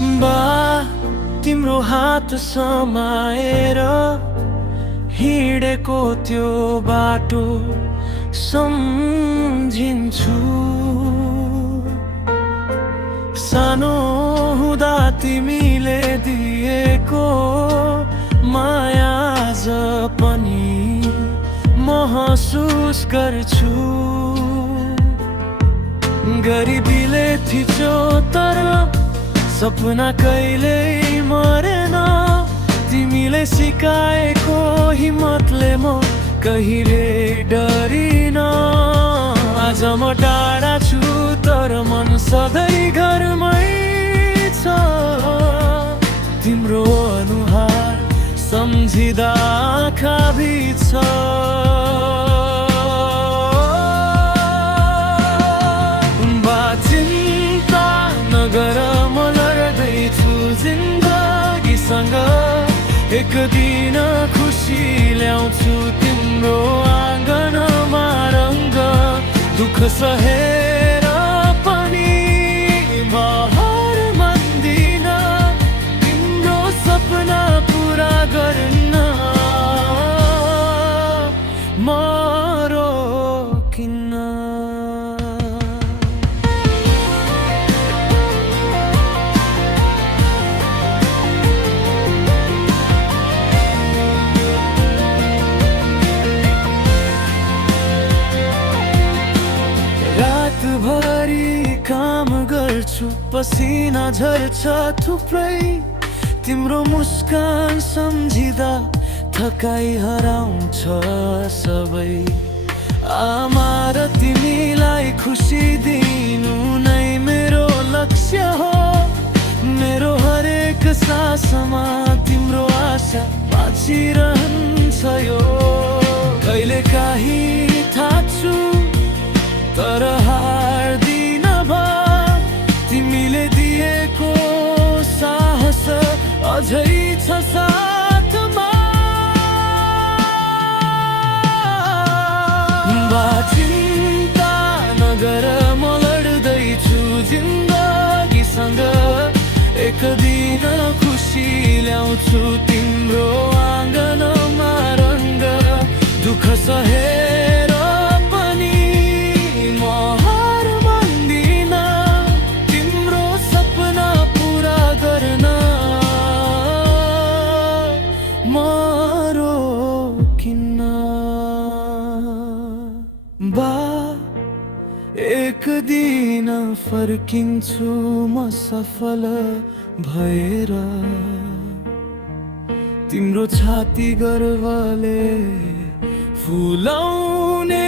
बा तिम्रो हात समाएर हिँडेको त्यो बाटो सम्झिन्छु। सानो हुँदा तिमीले दिएको माया आज पनि महसुस गर्छु। गरिबीले थिच्यो तर सपना कहिल्यै मरेन। तिमीले सिकाएको हिम्मतले म कहिले डरिन। आज म टाढा छु तर मन सधैँ घरमै छ। तिम्रो अनुहार सम्झिँदा आँखा भिज्छ। बा चिन्ता नगर म लड्दैछु जिन्दगीसँग। एक दिन खुसी ल्याउँछु तिम्रो आँगनमा रङ्ग। दुःख सहेर पनि म हार मान्दिन। तिम्रो सपना पुरा गर्न म रोकिन्न। रातभरि काम गर्छु पसिना झर्छ थुप्रै। तिम्रो मुस्कान सम्झिँदा थकाइ हराउँछ सबै। आमा र तिमीलाई खुसी दिनु नै मेरो लक्ष्य हो। मेरो हरेक सासमा तिम्रो आशा बाँचिरहन्छ यो। कहिले काहीँ थाक्छु तर हार्दिन बा। तिमीले दिएको साहस अझै छ साथमा। बा चिन्ता नगर म लड्दैछु जिन्दगीसँग। एक दिन खुसी ल्याउँछु तिम्रो आँगनमा रङ्ग। दुःख सहेर पनि म हार मान्दिन। तिम्रो सपना पुरा गर्न म रोकिन्न। बा एक दिन फर्किन्छु म सफल भएर। तिम्रो छाती गर्वले फुलाउने